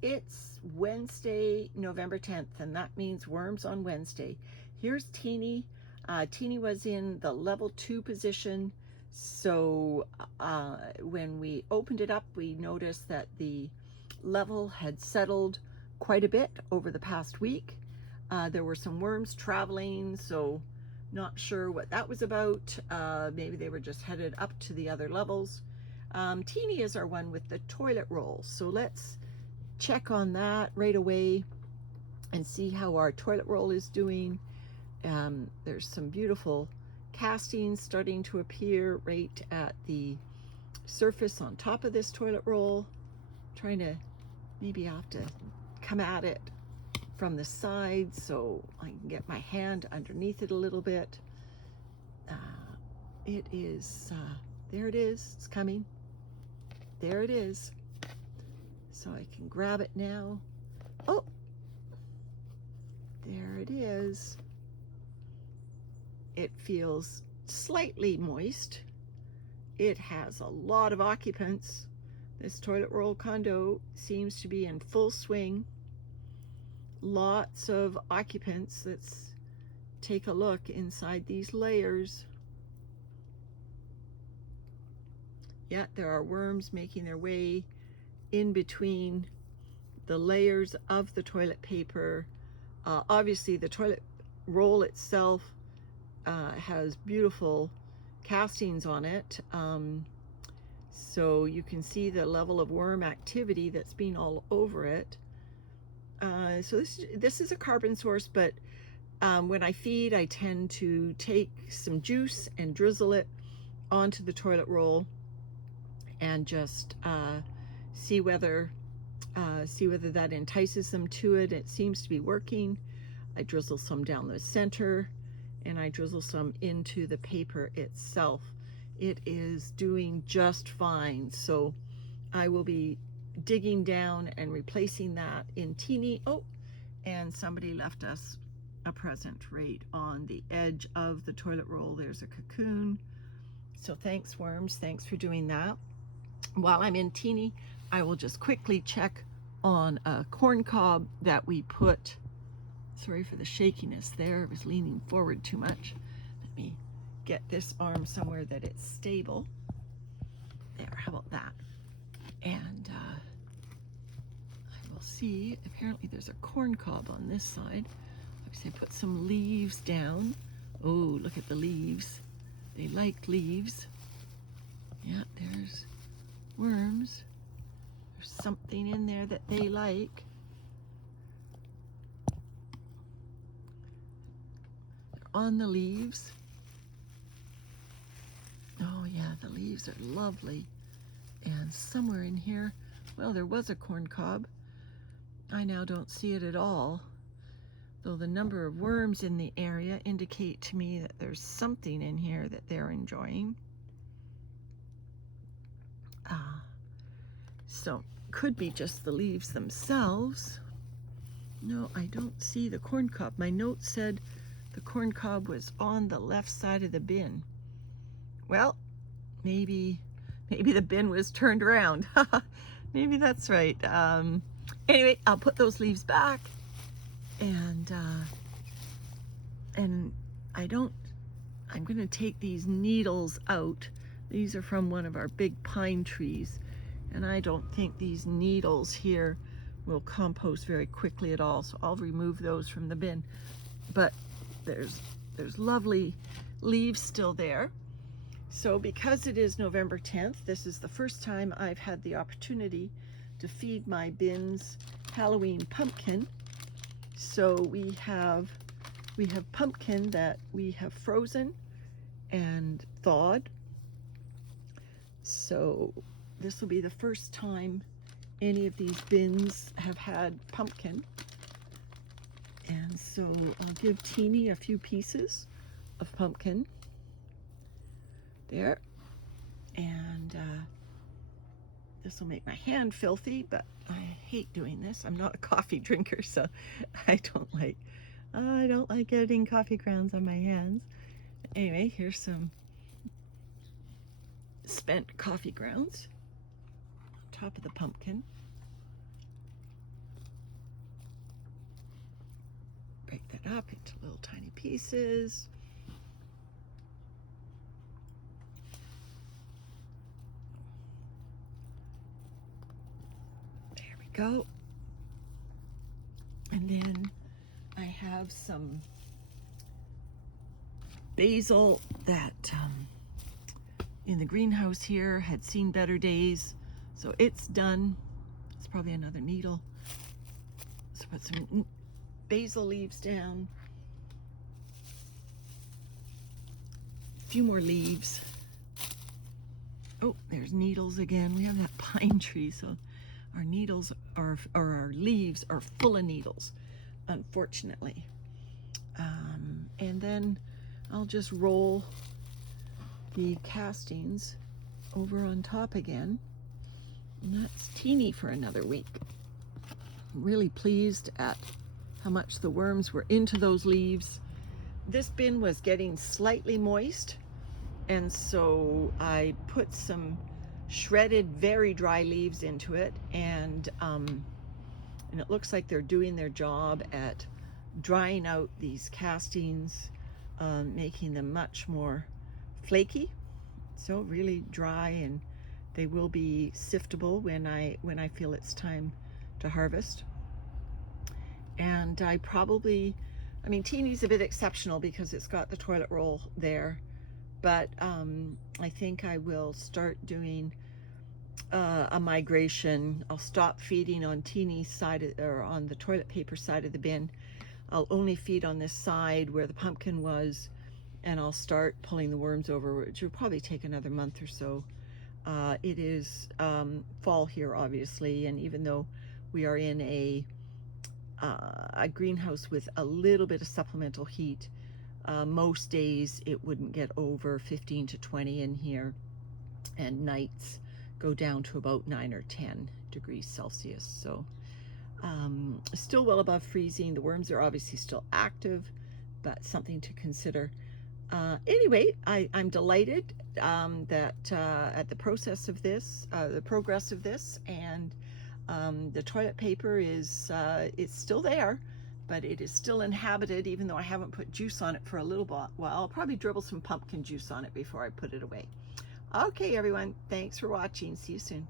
It's Wednesday, November 10th, and that means worms on Wednesday. Here's Teeny. Teeny was in the level 2 position, so when we opened it up, we noticed that the level had settled quite a bit over the past week. There were some worms traveling, so not sure what that was about. Maybe they were just headed up to the other levels. Teeny is our one with the toilet roll, so let's check on that right away and see how our toilet roll is doing. There's some beautiful castings starting to appear right at the surface on top of this toilet roll. Trying to, maybe I have to come at it from the side so I can get my hand underneath it a little bit. It is, there it is, it's coming. There it is. So I can grab it now. Oh, there it is. It feels slightly moist. It has a lot of occupants. This toilet roll condo seems to be in full swing. Lots of occupants. Let's take a look inside these layers. Yeah, there are worms making their way in between the layers of the toilet paper. Obviously the toilet roll itself has beautiful castings on it, so you can see the level of worm activity that's been all over it. So this is a carbon source, but when I feed, I tend to take some juice and drizzle it onto the toilet roll and just see whether that entices them to it. It seems to be working. I drizzle some down the center and I drizzle some into the paper itself. It is doing just fine. So I will be digging down and replacing that in Teeny. Oh, and somebody left us a present right on the edge of the toilet roll. There's a cocoon. So thanks, worms. Thanks for doing that. While I'm in Teeny, I will just quickly check on a corn cob that we put. Sorry for the shakiness there. I was leaning forward too much. Let me get this arm somewhere that it's stable. There, how about that? And I will see, apparently there's a corn cob on this side. Obviously I put some leaves down. Oh, look at the leaves. They like leaves. Yeah, there's worms. There's something in there that they like. They're on the leaves. Oh yeah, the leaves are lovely. And somewhere in here, well, there was a corn cob. I now don't see it at all, though the number of worms in the area indicate to me that there's something in here that they're enjoying. So could be just the leaves themselves. No, I don't see the corn cob. My note said the corn cob was on the left side of the bin. Well, maybe the bin was turned around. Maybe that's right. Anyway, I'll put those leaves back, and I'm gonna take these needles out. These are from one of our big pine trees, and I don't think these needles here will compost very quickly at all, so I'll remove those from the bin. But there's lovely leaves still there. So because it is November 10th, this is the first time I've had the opportunity to feed my bins Halloween pumpkin. So we have pumpkin that we have frozen and thawed. So this will be the first time any of these bins have had pumpkin. And so I'll give Teeny a few pieces of pumpkin. There. And this will make my hand filthy, but I hate doing this. I'm not a coffee drinker, so I don't like getting coffee grounds on my hands. Anyway, here's some spent coffee grounds on top of the pumpkin. break that up into little tiny pieces. There we go. And then I have some basil that in the greenhouse here had seen better days, so it's done. It's probably another needle. So put some basil leaves down, a few more leaves. Oh, there's needles again. We have that pine tree, so our needles are, or our leaves are full of needles, unfortunately. And then I'll just roll the castings over on top again. And that's teeny for another week. I'm really pleased at how much the worms were into those leaves. This bin was getting slightly moist, and so I put some shredded, very dry leaves into it, and it looks like they're doing their job at drying out these castings, making them much more flaky, so really dry, and they will be siftable when I feel it's time to harvest. And I mean, Teeny's a bit exceptional because it's got the toilet roll there, but I think I will start doing a migration. I'll stop feeding on Teeny's side, or on the toilet paper side of the bin. I'll only feed on this side where the pumpkin was, and I'll start pulling the worms over, which will probably take another month or so. It is fall here, obviously, and even though we are in a greenhouse with a little bit of supplemental heat, most days it wouldn't get over 15 to 20 in here, and nights go down to about 9 or 10 degrees Celsius. So still well above freezing. The worms are obviously still active, but something to consider. Anyway, I'm delighted that at the progress of this, and the toilet paper is it's still there, but it is still inhabited, even though I haven't put juice on it for a little while. I'll probably dribble some pumpkin juice on it before I put it away. Okay, everyone, thanks for watching. See you soon.